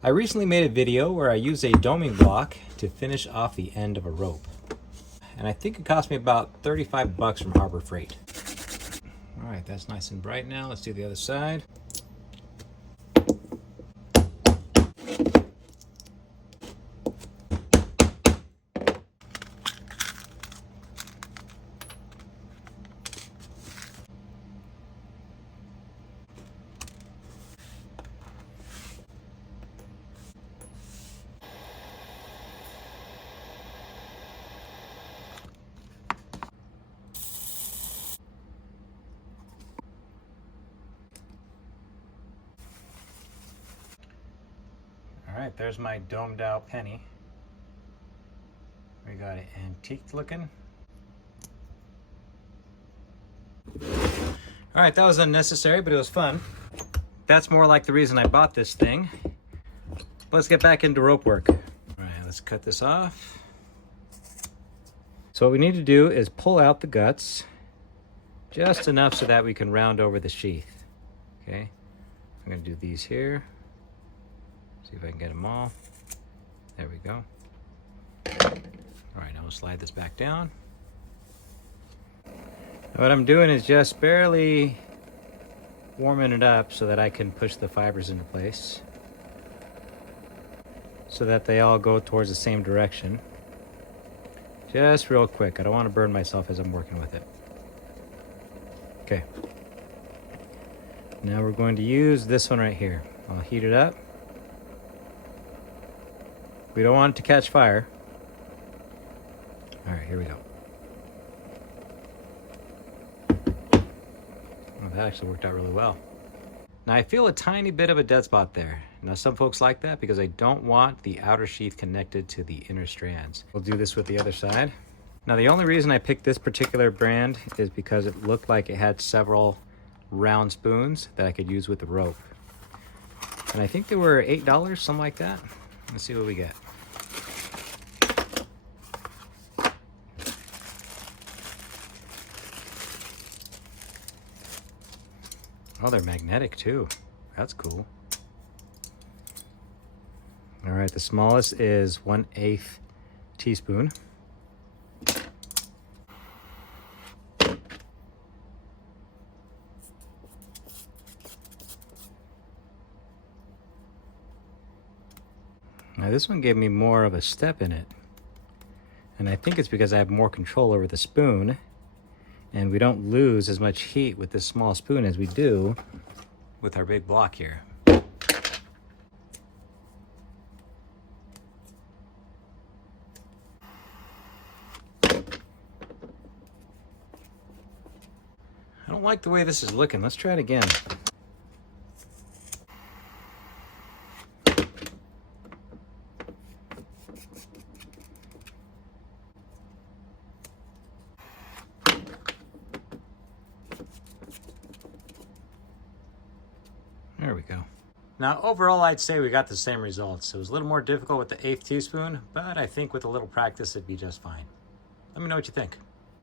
I recently made a video where I used a doming block to finish off the end of a rope. And I think it cost me about 35 bucks from Harbor Freight. All right, that's nice and bright now. Let's do the other side. All right, there's my domed out penny. We got it antiqued looking. All right, that was unnecessary, but it was fun. That's more like the reason I bought this thing. Let's get back into rope work. All right, let's cut this off. So what we need to do is pull out the guts just enough so that we can round over the sheath. Okay, I'm gonna do these here. See if I can get them all. There we go. All right, now we'll slide this back down. Now what I'm doing is just barely warming it up so that I can push the fibers into place so that they all go towards the same direction. Just real quick. I don't want to burn myself as I'm working with it. Okay. Now we're going to use this one right here. I'll heat it up. We don't want it to catch fire. All right, here we go. Well, that actually worked out really well. Now I feel a tiny bit of a dead spot there. Now some folks like that because I don't want the outer sheath connected to the inner strands. We'll do this with the other side. Now the only reason I picked this particular brand is because it looked like it had several round spoons that I could use with the rope. And I think they were $8, something like that. Let's see what we get. Oh, they're magnetic too. That's cool. All right, the smallest is 1/8 teaspoon. Now this one gave me more of a step in it. And I think it's because I have more control over the spoon. And we don't lose as much heat with this small spoon as we do with our big block here. I don't like the way this is looking. Let's try it again. There we go. Now overall I'd say we got the same results. It was a little more difficult with the 1/8 teaspoon, but I think with a little practice it'd be just fine. Let me know what you think.